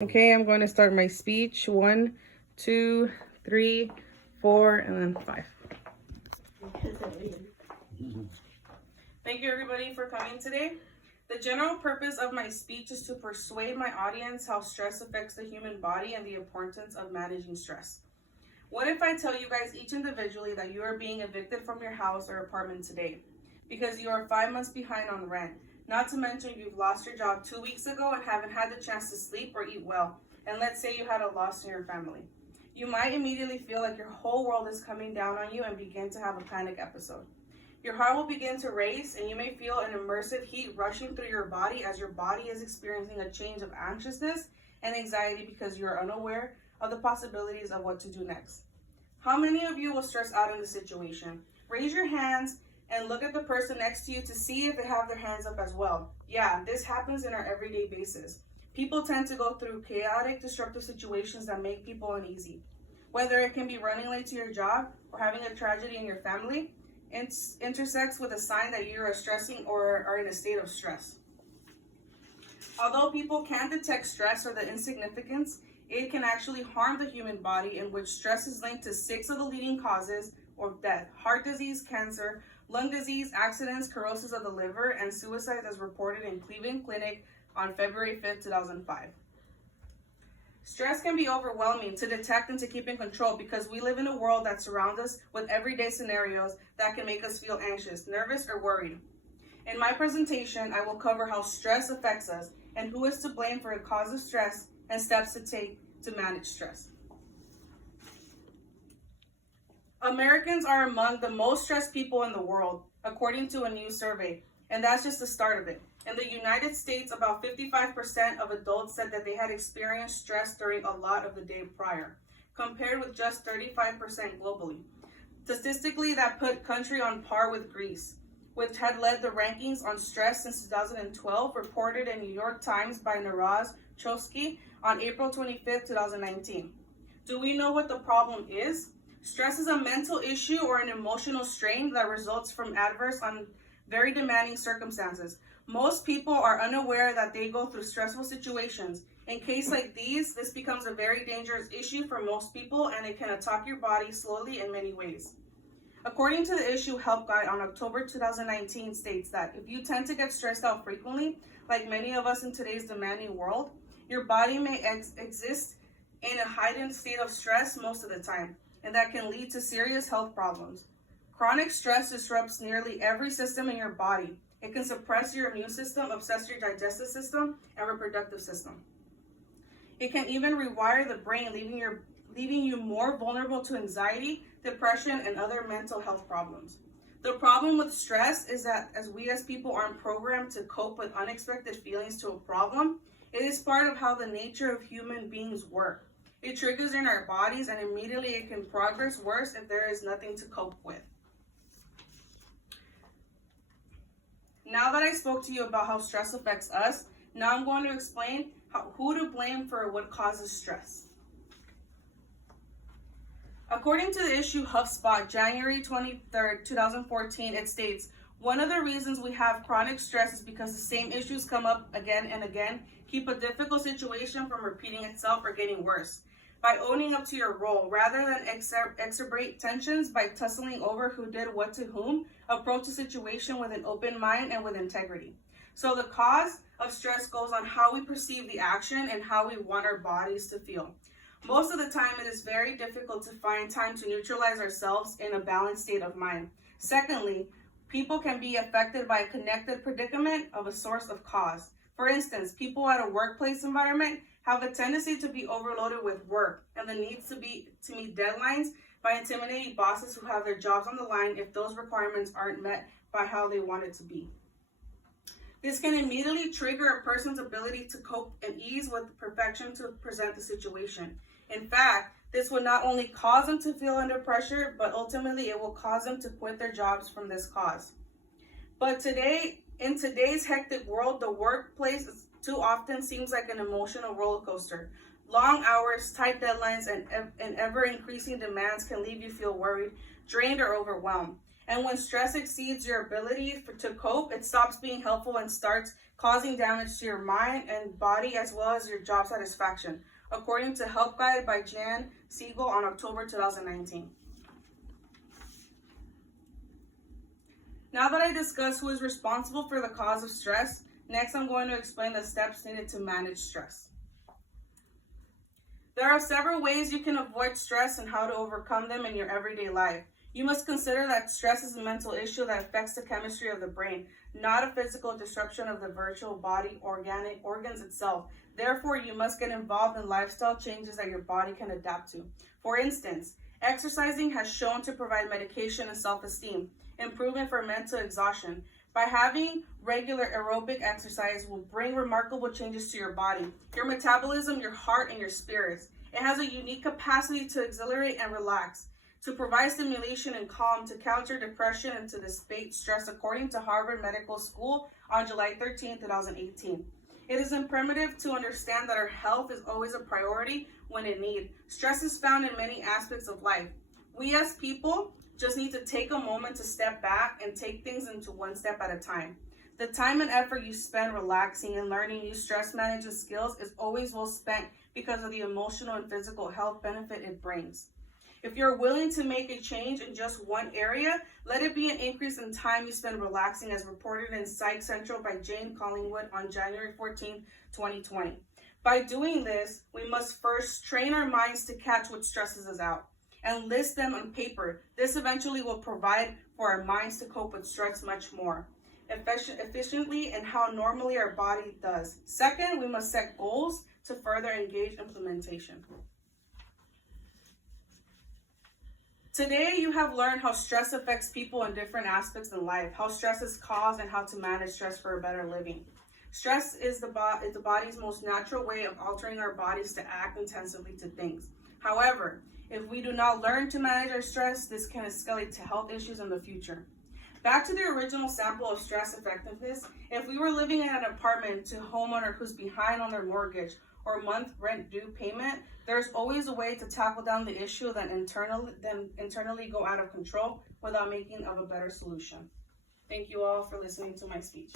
Okay, I'm going to start my speech. 1, 2, 3, 4, and then 5. Thank you everybody for coming today. The general purpose of my speech is to persuade my audience how stress affects the human body and the importance of managing stress. What if I tell you guys each individually that you are being evicted from your house or apartment today because you are 5 months behind on rent? Not to mention you've lost your job 2 weeks ago and haven't had the chance to sleep or eat well. And let's say you had a loss in your family. You might immediately feel like your whole world is coming down on you and begin to have a panic episode. Your heart will begin to race and you may feel an immersive heat rushing through your body as your body is experiencing a change of anxiousness and anxiety because you are unaware of the possibilities of what to do next. How many of you will stress out in this situation? Raise your hands and look at the person next to you to see if they have their hands up as well. Yeah, this happens in our everyday basis. People tend to go through chaotic, disruptive situations that make people uneasy. Whether it can be running late to your job or having a tragedy in your family, intersects with a sign that you are stressing or are in a state of stress. Although people can detect stress or the insignificance, it can actually harm the human body, in which stress is linked to 6 of the leading causes of death: heart disease, cancer, lung disease, accidents, cirrhosis of the liver, and suicide, as reported in Cleveland Clinic on February 5th, 2005. Stress can be overwhelming to detect and to keep in control because we live in a world that surrounds us with everyday scenarios that can make us feel anxious, nervous, or worried. In my presentation, I will cover how stress affects us and who is to blame for the cause of stress and steps to take to manage stress. Americans are among the most stressed people in the world, according to a new survey, and that's just the start of it. In the United States, about 55% of adults said that they had experienced stress during a lot of the day prior, compared with just 35% globally. Statistically, that put country on par with Greece, which had led the rankings on stress since 2012, reported in New York Times by Naraz Chosky on April 25th, 2019. Do we know what the problem is? Stress is a mental issue or an emotional strain that results from adverse on very demanding circumstances. Most people are unaware that they go through stressful situations. In cases like these, this becomes a very dangerous issue for most people, and it can attack your body slowly in many ways. According to the Issue Help Guide on October 2019 states that if you tend to get stressed out frequently, like many of us in today's demanding world, your body may exist in a heightened state of stress most of the time, and that can lead to serious health problems. Chronic stress disrupts nearly every system in your body. It can suppress your immune system, upset your digestive system, and reproductive system. It can even rewire the brain, leaving you more vulnerable to anxiety, depression, and other mental health problems. The problem with stress is that as we as people aren't programmed to cope with unexpected feelings to a problem, it is part of how the nature of human beings work. It triggers in our bodies, and immediately it can progress worse if there is nothing to cope with. Now that I spoke to you about how stress affects us, now I'm going to explain who to blame for what causes stress. According to the issue HuffSpot, January 23rd, 2014, it states, one of the reasons we have chronic stress is because the same issues come up again and again, keep a difficult situation from repeating itself or getting worse. By owning up to your role, rather than exacerbate tensions by tussling over who did what to whom, approach the situation with an open mind and with integrity. So the cause of stress goes on how we perceive the action and how we want our bodies to feel. Most of the time, it is very difficult to find time to neutralize ourselves in a balanced state of mind. Secondly, people can be affected by a connected predicament of a source of cause. For instance, people at a workplace environment have a tendency to be overloaded with work and the need to meet deadlines by intimidating bosses who have their jobs on the line if those requirements aren't met by how they want it to be. This can immediately trigger a person's ability to cope and ease with perfection to present the situation. In fact, this will not only cause them to feel under pressure, but ultimately it will cause them to quit their jobs from this cause. But in today's hectic world, the workplace too often seems like an emotional roller coaster. Long hours, tight deadlines, and ever-increasing demands can leave you feel worried, drained, or overwhelmed. And when stress exceeds your ability to cope, it stops being helpful and starts causing damage to your mind and body as well as your job satisfaction, according to Help Guide by Jan Siegel on October 2019. Now that I discussed who is responsible for the cause of stress, next I'm going to explain the steps needed to manage stress. There are several ways you can avoid stress and how to overcome them in your everyday life. You must consider that stress is a mental issue that affects the chemistry of the brain, not a physical disruption of the virtual body organs itself. Therefore, you must get involved in lifestyle changes that your body can adapt to. For instance, exercising has shown to provide medication and self-esteem, improvement for mental exhaustion. By having regular aerobic exercise will bring remarkable changes to your body, your metabolism, your heart, and your spirits. It has a unique capacity to exhilarate and relax, to provide stimulation and calm, to counter depression and to dissipate stress, according to Harvard Medical School on July 13, 2018. It is imperative to understand that our health is always a priority when in need. Stress is found in many aspects of life. We as people just need to take a moment to step back and take things into one step at a time. The time and effort you spend relaxing and learning new stress management skills is always well spent because of the emotional and physical health benefit it brings. If you're willing to make a change in just one area, let it be an increase in time you spend relaxing, as reported in Psych Central by Jane Collingwood on January 14, 2020. By doing this, we must first train our minds to catch what stresses us out and list them on paper. This eventually will provide for our minds to cope with stress much more efficiently and how normally our body does. Second, we must set goals to further engage implementation. Today, you have learned how stress affects people in different aspects in life, how stress is caused, and how to manage stress for a better living. Stress is the body's most natural way of altering our bodies to act intensively to things. However, if we do not learn to manage our stress, this can escalate to health issues in the future. Back to the original sample of stress effectiveness, if we were living in an apartment to a homeowner who's behind on their mortgage or month rent due payment, there's always a way to tackle down the issue than internally go out of control without making of a better solution. Thank you all for listening to my speech.